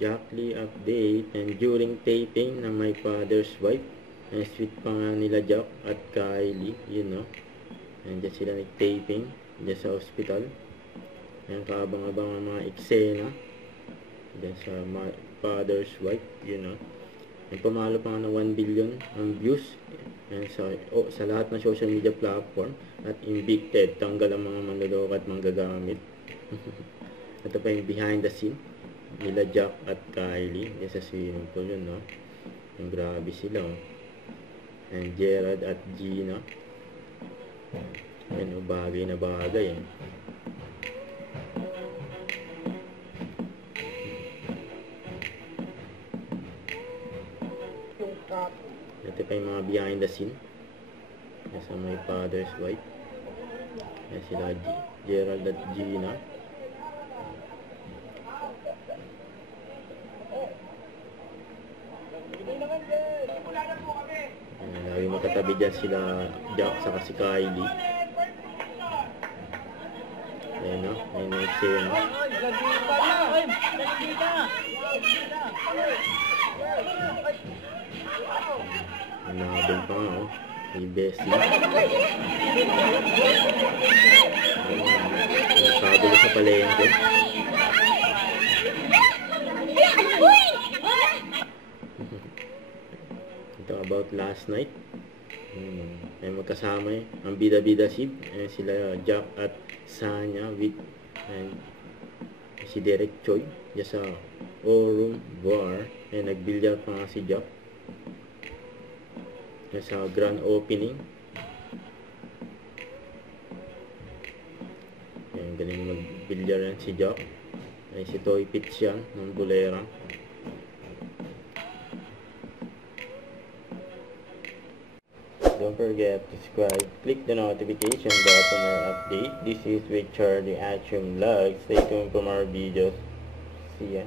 Jack Lee update. And during taping na My Father's Wife, sweet pa nga nila Jack at Kylie, yun no. And dyan sila nag-taping dyan sa hospital. Ayan, kaabang-abang ang mga eksena dyan sa My Father's Wife, yun no. And pumalo pa nga ng 1 billion ang views. And sa lahat ng social media platform. At invicted, tanggal ang mga manloloko at manggagamit. Ito pa yung behind the scene nila Jack at Kylie. Yan sa swimming pool yun, no? Yung grabe sila, oh. And Gerald at Gina. Yan, oh, bagay na bagay, eh. Ito pa yung mga behind the scene. Yan sa My Father's Wife. Yan sila Gerald at Gina. Lagi makatabi dyan sila Jack saka si Kylie. Ayan no, ayun na eksena. Nabal pa nga, oh. May Bessie. Nagkagulo sa palengke. Ito about last night. Ay magkasama eh. Ang bida-bida sib. Sila Jack at Sanya with si Derek Choi. Diyan sa Orum Bar. Nagbilyar pa nga si Jack. Sa grand opening. Ayan, galing magbilyar yan si Jack. Ay si Toy Pitch yan ng Bulera. Don't forget to subscribe, click the notification bell for more update. This is with Charlie Action Vlog. Stay tuned for more videos. See ya.